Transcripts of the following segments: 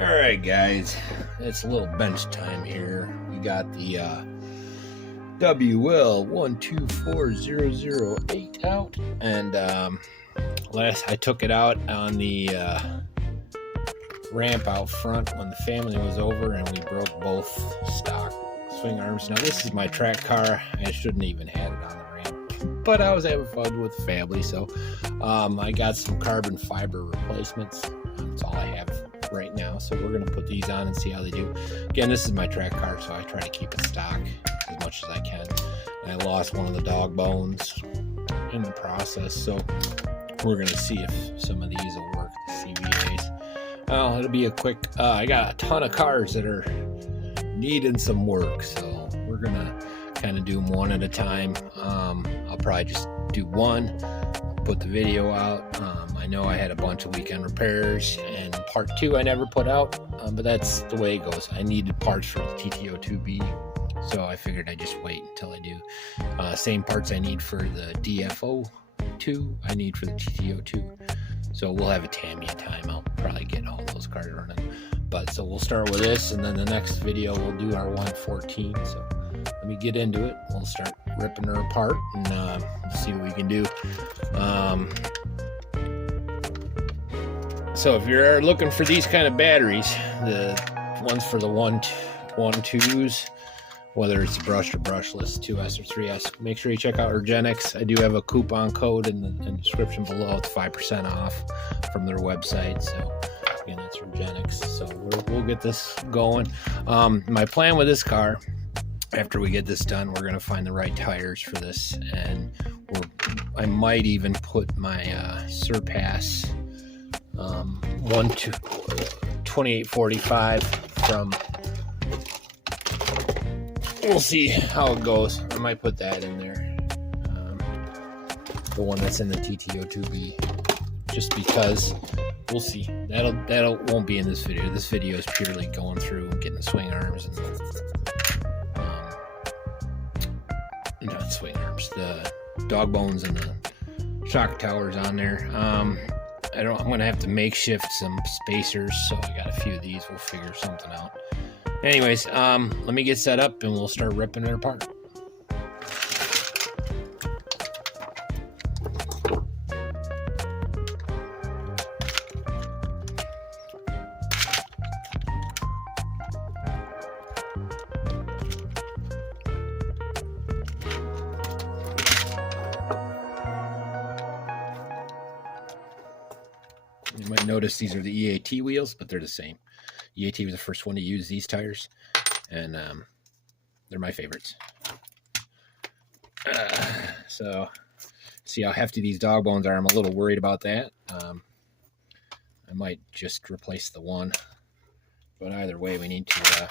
Alright guys, it's a little bench time here. We got the WL124008 out, and I took it out on the ramp out front when the family was over, and we broke both stock swing arms. Now this is my track car. I shouldn't even have it on the ramp, but I was having fun with the family, so I got some carbon fiber replacements. That's all I have right now, so we're going to put these on and see how they do. Again, this is my track car, so I try to keep it stock as much as I can. And I lost one of the dog bones in the process, so we're going to see if some of these will work, the CVAs. Well, it'll be a quick, I got a ton of cars that are needing some work, so we're going to kind of do them one at a time. I'll probably just do one, put the video out. I know I had a bunch of weekend repairs, and part 2 I never put out, but that's the way it goes. I needed parts for the TTO2B, so I figured I'd just wait until I do. Same parts I need for the DFO2, I need for the TTO2. So we'll have a TAMIYA time. I'll probably get all those cars running. But so we'll start with this, and then the next video we'll do our 114. So let me get into it. We'll start ripping her apart and see what we can do. So if you're looking for these kind of batteries, the ones for the 1.2s, whether it's brushed or brushless, 2S or 3S, make sure you check out URGENEX. I do have a coupon code in the description below. It's 5% off from their website. So again, that's URGENEX. So we'll get this going. My plan with this car, after we get this done, we're going to find the right tires for this, and I might even put my Surpass 2845 from, we'll see how it goes. I might put that in there, the one that's in the TTO2B, just because we'll see. That'll won't be in this video. This video is purely going through and getting the swing arms and not swing arms, the dog bones and the shock towers on there. I'm gonna have to makeshift some spacers, so I got a few of these. We'll figure something out. Anyways, let me get set up and we'll start ripping it apart. You might notice these are the EAT wheels, but they're the same. EAT was the first one to use these tires, and they're my favorites. So see how hefty these dog bones are. I'm a little worried about that. I might just replace the one, but either way we need to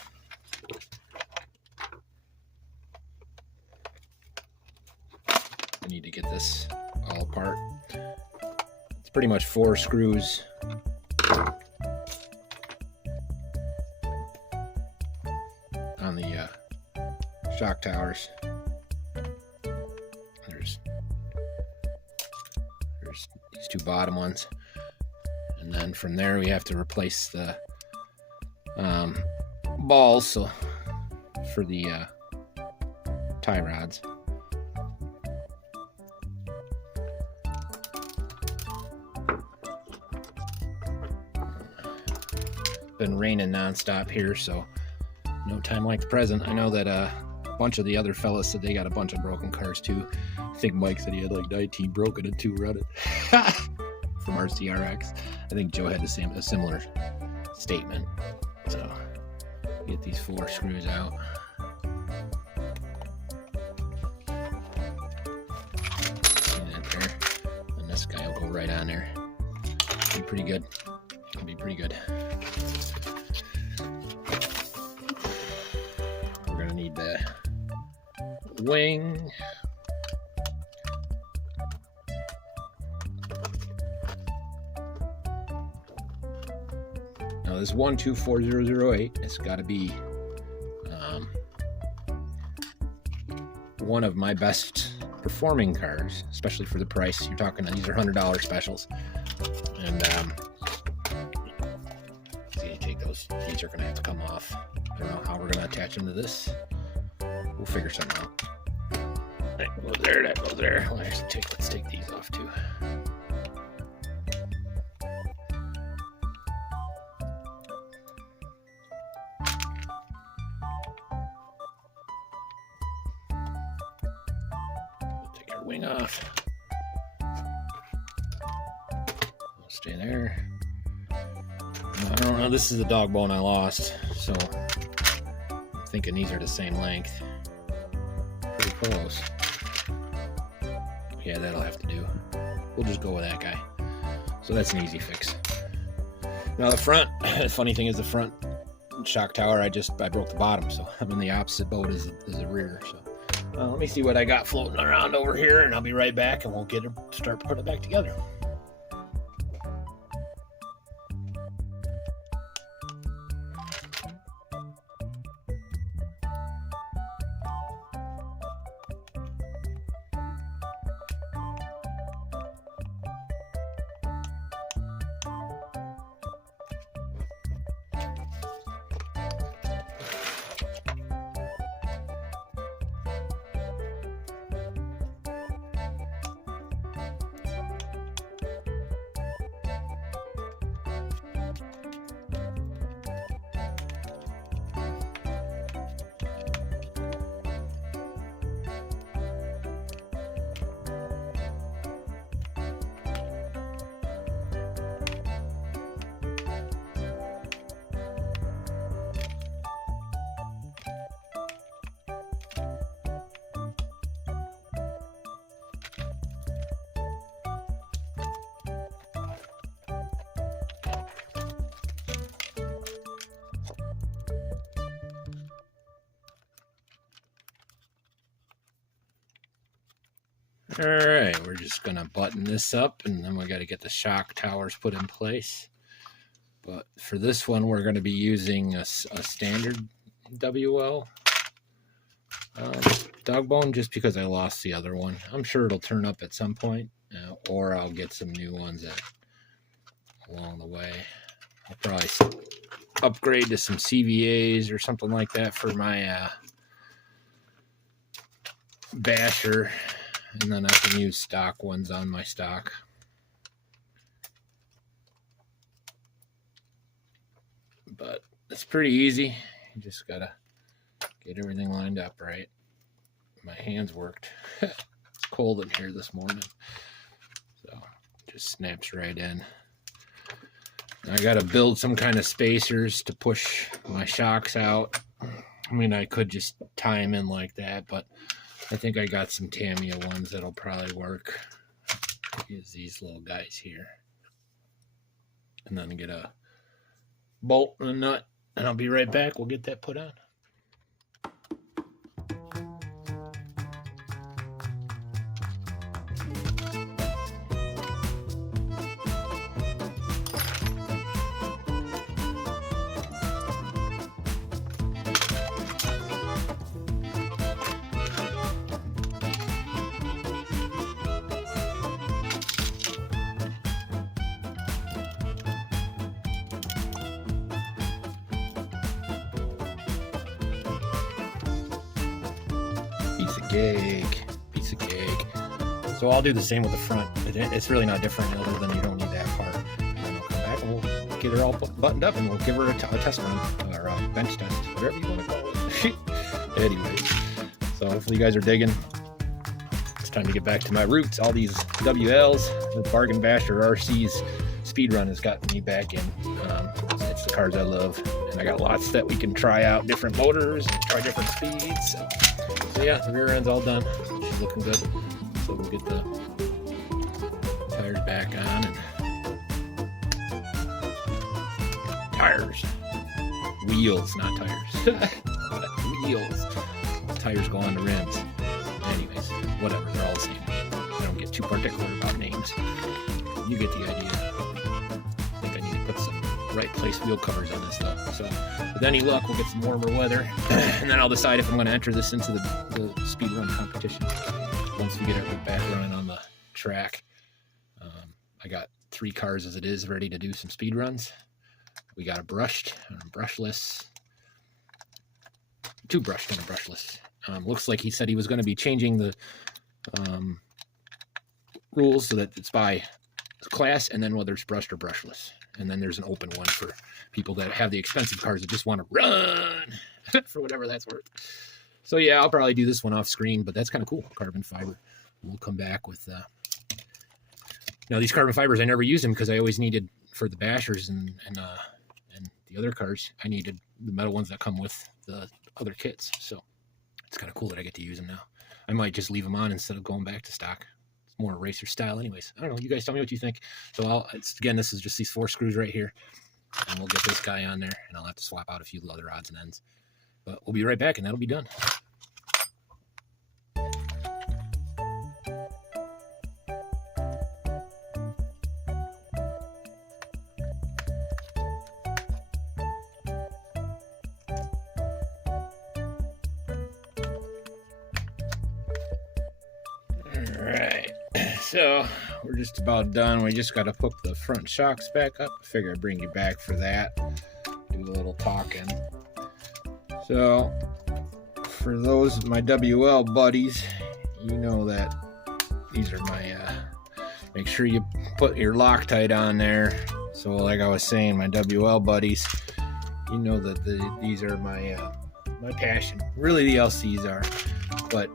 get this all apart. It's pretty much 4 screws on the shock towers. There's these 2 bottom ones, and then from there we have to replace the balls, so for the tie rods. Been raining non-stop here, so no time like the present. I know that a bunch of the other fellas said they got a bunch of broken cars too. I think Mike said he had like 19 broken and 2 running from RCRX. I think Joe had a similar statement. So get these 4 screws out. See that there? And this guy will go right on there. Be pretty good. It'll be pretty good. We're gonna need the wing. Now this 124008, it's got to be one of my best performing cars, especially for the price. You're talking, these are $100 specials, and So you take those, these are going to have to come off. I don't know how we're going to attach them to this. We'll figure something out. That goes there, that goes there. Well, let's take these off too. Take our wing off. We'll stay there. I don't know, this is the dog bone I lost, so I'm thinking these are the same length. Pretty close. Yeah, that'll have to do. We'll just go with that guy. So that's an easy fix. Now the front, the funny thing is the front shock tower, I broke the bottom, so I'm in the opposite boat as the rear. So let me see what I got floating around over here, and I'll be right back, and we'll start putting it back together. All right, we're just gonna button this up, and then we got to get the shock towers put in place. But for this one, we're going to be using a standard WL dog bone, just because I lost the other one. I'm sure it'll turn up at some point, or I'll get some new ones along the way. I'll probably upgrade to some CVAs or something like that for my basher. And then I can use stock ones on my stock. But it's pretty easy. You just gotta get everything lined up right. My hands worked. It's cold in here this morning. So just snaps right in. I gotta build some kind of spacers to push my shocks out. I mean, I could just tie them in like that, but I think I got some TAMIYA ones that'll probably work. Use these little guys here. And then get a bolt and a nut, and I'll be right back. We'll get that put on. Piece of cake. So I'll do the same with the front. It's really not different other than you don't need that part. And then we'll come back and we'll get her all buttoned up, and we'll give her a test run, or a bench test, whatever you want to call it. Anyways, so hopefully you guys are digging. It's time to get back to my roots. All these WLs, the Bargain Bash or RC's speed run has gotten me back in. It's the cars I love, and I got lots that we can try out, different motors and try different speeds. So yeah, the rear end's all done. She's looking good. So we'll get the tires back on. And tires. Wheels, not tires. Wheels. Tires go on the rims. Anyways, whatever, they're all the same. I don't get too particular about names. You get the idea. I think I need to put some REIT Place wheel covers on this stuff. So with any luck, we'll get some warmer weather, and then I'll decide if I'm going to enter this into the speed run competition once we get it back running on the track. I got 3 cars as it is ready to do some speed runs. We got a brushed and a brushless. 2 brushed and a brushless. Looks like he said he was going to be changing the rules so that it's by class, and then whether it's brushed or brushless. And then there's an open one for people that have the expensive cars that just want to run for whatever that's worth. So yeah, I'll probably do this one off screen, but that's kind of cool. Carbon fiber. We'll come back with now these carbon fibers. I never use them because I always needed for the bashers and the other cars. I needed the metal ones that come with the other kits. So it's kind of cool that I get to use them now. I might just leave them on instead of going back to stock. It's more racer style, anyways. I don't know. You guys tell me what you think. So again, this is just these 4 screws right here, and we'll get this guy on there, and I'll have to swap out a few other odds and ends. But we'll be right back, and that'll be done. Alright, so we're just about done. We just got to hook the front shocks back up. I figure I'd bring you back for that. Do a little talking. So, for those of my WL buddies, you know that these are my, make sure you put your Loctite on there. So like I was saying, my WL buddies, you know that these are my my passion. Really the LCs are, but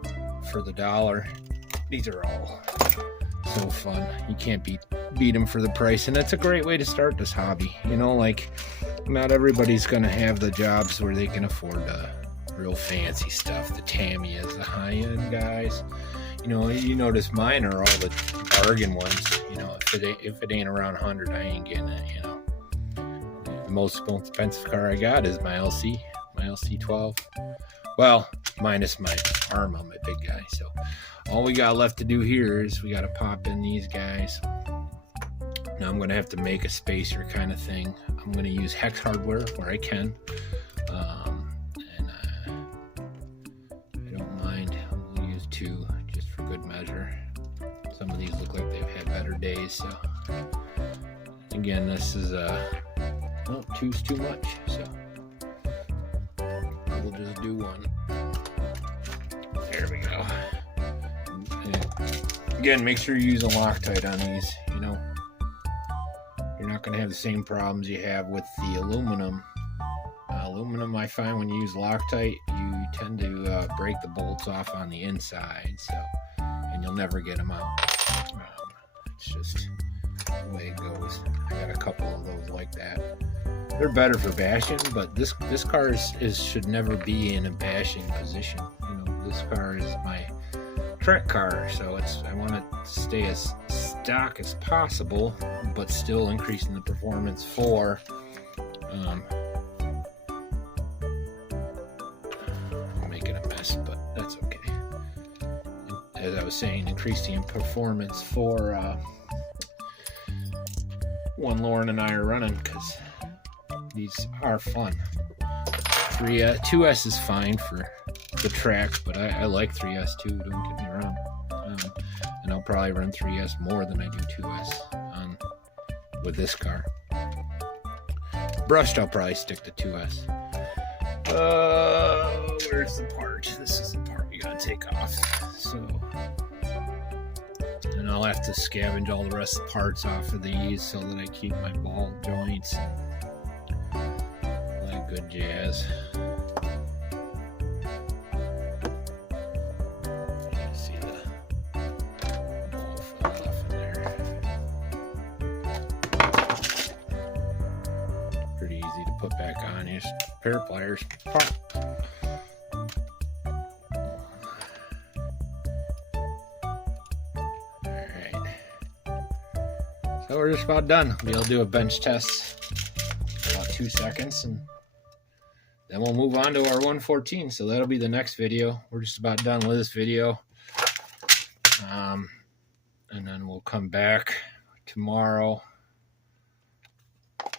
for the dollar, these are all so fun. You can't beat them for the price, and that's a great way to start this hobby. You know, like, not everybody's gonna have the jobs where they can afford real fancy stuff. The TAMIYAs, the high-end guys. You know, you notice mine are all the bargain ones. You know, if it ain't around 100, I ain't getting it. You know, the most expensive car I got is my LC 12. Well, minus my Arma, my big guy. So all we got left to do here is we got to pop in these guys. Now I'm going to have to make a spacer kind of thing. I'm going to use hex hardware where I can. And I don't mind. I'll use 2 just for good measure. Some of these look like they've had better days. So again, this is well, 2's too much. So we'll just do 1. There we go. And again, make sure you use a Loctite on these. You know, you're not going to have the same problems you have with the aluminum. Aluminum, I find when you use Loctite, you tend to break the bolts off on the inside, so, and you'll never get them out. It's just the way it goes. I got a couple of those like that. They're better for bashing, but this car should never be in a bashing position. You know, this car is my track car, so I want it to stay as stock as possible, but still increasing the performance for I'm making a mess, but that's okay. As I was saying, increasing performance for when Lauren and I are running, because these are fun. 2S is fine for the track, but I like 3S too, don't get me wrong. And I'll probably run 3S more than I do 2S with this car. Brushed, I'll probably stick to 2S. Where's the part? This is the part we gotta take off. So, and I'll have to scavenge all the rest of the parts off of these so that I keep my ball joints. That good jazz. Put back on his pair of pliers. Alright. So we're just about done. We'll do a bench test about 2 seconds, and then we'll move on to our 114. So that'll be the next video. We're just about done with this video. And then we'll come back tomorrow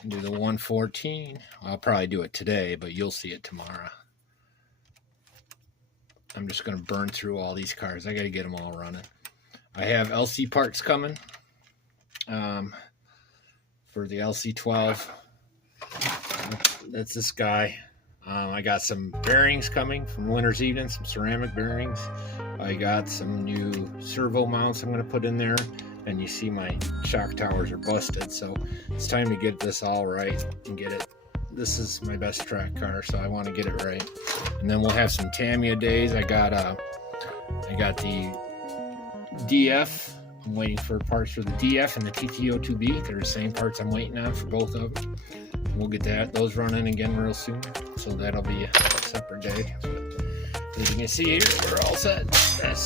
and do the 114. I'll probably do it today, but you'll see it tomorrow. I'm just going to burn through all these cars. I got to get them all running. I have LC parts coming for the LC12. That's this guy. I got some bearings coming from Winter's Evening, some ceramic bearings. I got some new servo mounts I'm going to put in there, and you see my shock towers are busted, so it's time to get this all right and get it. This is my best track car, so I want to get it right. And then we'll have some TAMIYA days. I got the DF. I'm waiting for parts for the DF and the TTO2B. They're the same parts I'm waiting on for both of them. We'll get those running again real soon, so that'll be a separate day. But as you can see here, we're all set.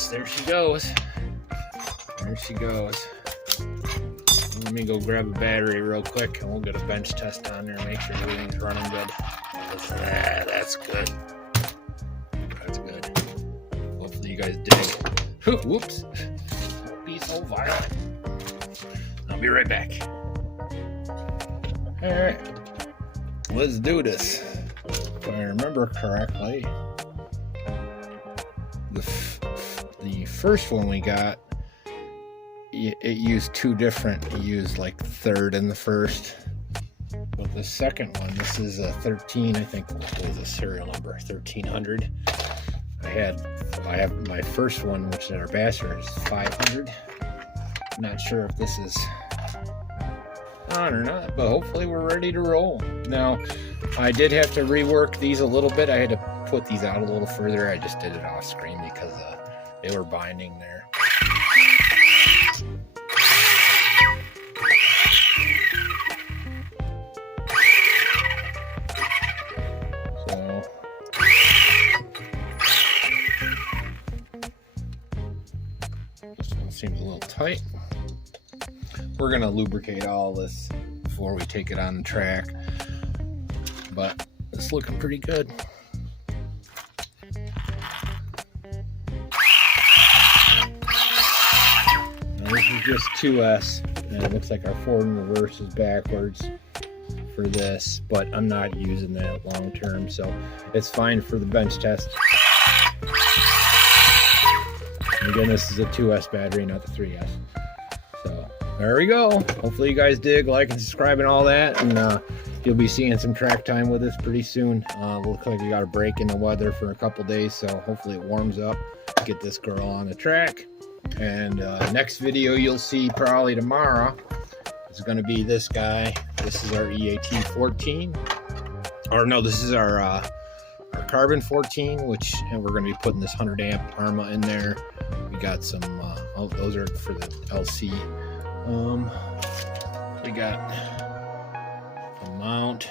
There she goes. There she goes. Let me go grab a battery real quick, and we'll get a bench test on there, make sure everything's running good. That's good. That's good. Hopefully you guys dig. Whoops. Don't be so violent. I'll be right back. All right. Let's do this. If I remember correctly, the first one we got, it used two different. It used like the third and the first. But the second one, this is a 13. I think what was the serial number? 1300. I have my first one, which is our Basser, is 500. Not sure if this is on or not, but hopefully we're ready to roll. Now, I did have to rework these a little bit. I had to put these out a little further. I just did it off screen because they were binding there. So this one seems a little tight. We're gonna lubricate all this before we take it on the track, but it's looking pretty good. Now this is just 2S, and it looks like our forward and reverse is backwards for this, but I'm not using that long term, so it's fine for the bench test. And again, this is a 2S battery, not the 3S. There we go. Hopefully you guys dig, like, and subscribe and all that, and you'll be seeing some track time with us pretty soon. Looks like we got a break in the weather for a couple days, so hopefully it warms up, get this girl on the track. And next video you'll see probably tomorrow is going to be this guy. This is our EAT 14, or no, this is our Carbon 14, and we're going to be putting this 100 amp ARMA in there. We got some those are for the LC. We got a mount.